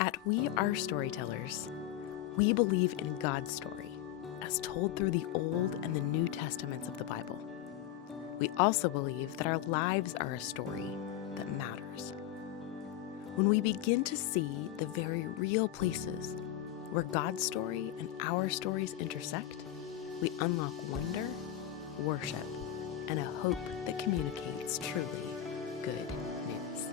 At We Are Storytellers, we believe in God's story, as told through the Old and the New Testaments of the Bible. We also believe that our lives are a story that matters. When we begin to see the very real places where God's story and our stories intersect, we unlock wonder, worship, and a hope that communicates truly good news.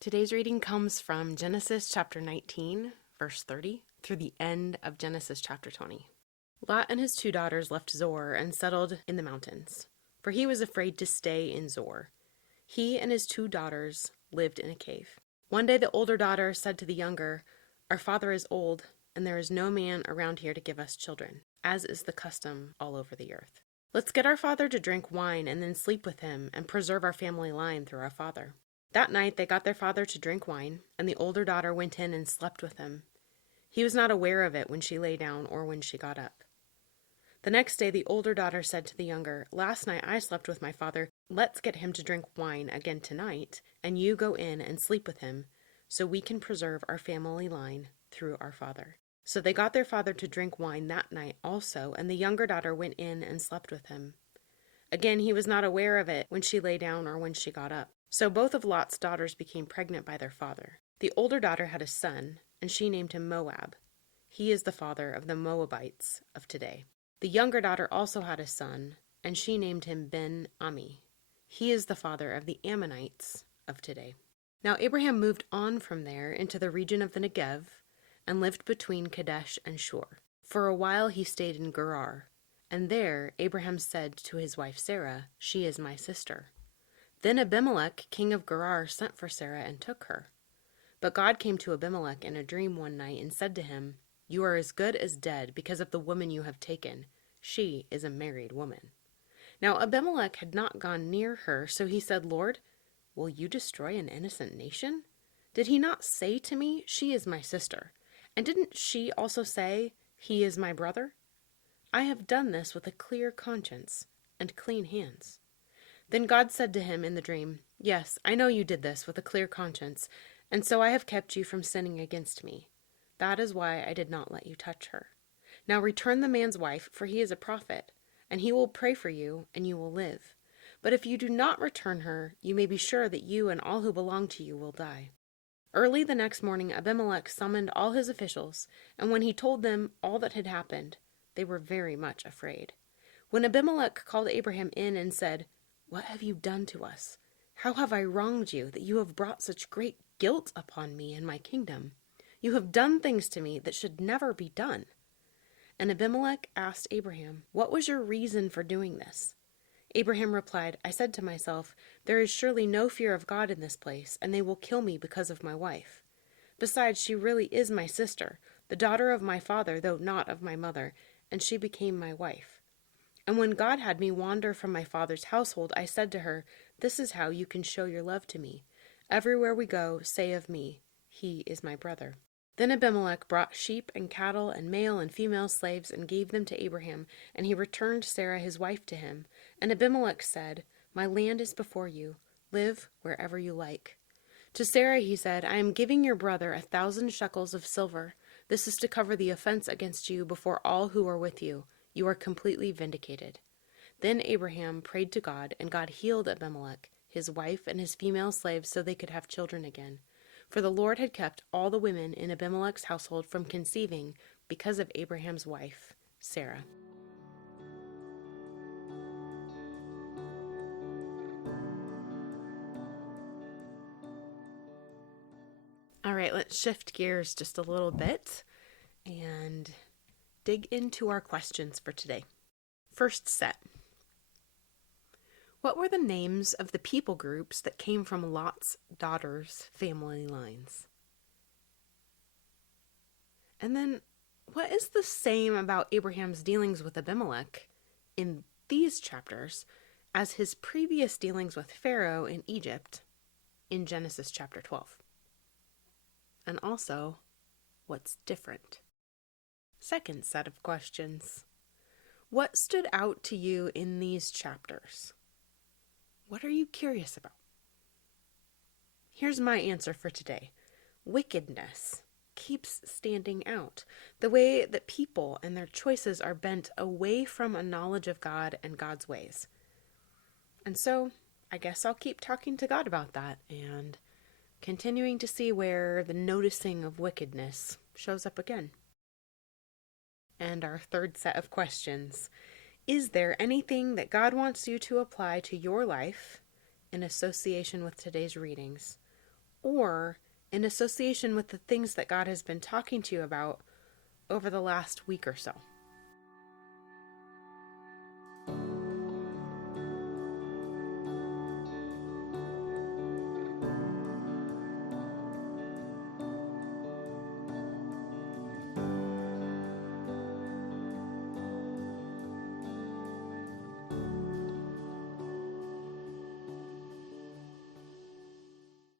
Today's reading comes from Genesis chapter 19, verse 30, through the end of Genesis chapter 20. Lot and his 2 daughters left Zoar and settled in the mountains, for he was afraid to stay in Zoar. He and his 2 daughters lived in a cave. One day the older daughter said to the younger, "Our father is old, and there is no man around here to give us children, as is the custom all over the earth. Let's get our father to drink wine and then sleep with him and preserve our family line through our father." That night they got their father to drink wine, and the older daughter went in and slept with him. He was not aware of it when she lay down or when she got up. The next day the older daughter said to the younger, "Last night I slept with my father. Let's get him to drink wine again tonight, and you go in and sleep with him, so we can preserve our family line through our father." So they got their father to drink wine that night also, and the younger daughter went in and slept with him. Again, he was not aware of it when she lay down or when she got up. So both of Lot's daughters became pregnant by their father. The older daughter had a son, and she named him Moab. He is the father of the Moabites of today. The younger daughter also had a son, and she named him Ben-Ami. He is the father of the Ammonites of today. Now Abraham moved on from there into the region of the Negev and lived between Kadesh and Shur. For a while he stayed in Gerar, and there Abraham said to his wife Sarah, "She is my sister." Then Abimelech, king of Gerar, sent for Sarah and took her. But God came to Abimelech in a dream one night and said to him, "You are as good as dead because of the woman you have taken. She is a married woman." Now Abimelech had not gone near her, so he said, "Lord, will you destroy an innocent nation? Did he not say to me, 'She is my sister'? And didn't she also say, 'He is my brother'? I have done this with a clear conscience and clean hands." Then God said to him in the dream, "Yes, I know you did this with a clear conscience, and so I have kept you from sinning against me. That is why I did not let you touch her. Now return the man's wife, for he is a prophet, and he will pray for you, and you will live. But if you do not return her, you may be sure that you and all who belong to you will die." Early the next morning, Abimelech summoned all his officials, and when he told them all that had happened, they were very much afraid. When Abimelech called Abraham in and said, "What have you done to us? How have I wronged you that you have brought such great guilt upon me and my kingdom? You have done things to me that should never be done." And Abimelech asked Abraham, "What was your reason for doing this?" Abraham replied, "I said to myself, 'There is surely no fear of God in this place, and they will kill me because of my wife. Besides, she really is my sister, the daughter of my father, though not of my mother, and she became my wife. And when God had me wander from my father's household, I said to her, "This is how you can show your love to me. Everywhere we go, say of me, 'He is my brother.'" Then Abimelech brought sheep and cattle and male and female slaves and gave them to Abraham, and he returned Sarah his wife to him. And Abimelech said, "My land is before you. Live wherever you like." To Sarah he said, "I am giving your brother 1,000 shekels of silver. This is to cover the offense against you before all who are with you. You are completely vindicated." Then Abraham prayed to God, and God healed Abimelech, his wife, and his female slaves so they could have children again. For the Lord had kept all the women in Abimelech's household from conceiving because of Abraham's wife, Sarah. All right, let's shift gears just a little bit and dig into our questions for today. First set. What were the names of the people groups that came from Lot's daughters' family lines? And then, what is the same about Abraham's dealings with Abimelech in these chapters as his previous dealings with Pharaoh in Egypt in Genesis chapter 12? And also, what's different? Second set of questions. What stood out to you in these chapters? What are you curious about? Here's my answer for today. Wickedness keeps standing out. The way that people and their choices are bent away from a knowledge of God and God's ways. And so, I guess I'll keep talking to God about that and continuing to see where the noticing of wickedness shows up again. And our third set of questions. Is there anything that God wants you to apply to your life in association with today's readings, or in association with the things that God has been talking to you about over the last week or so?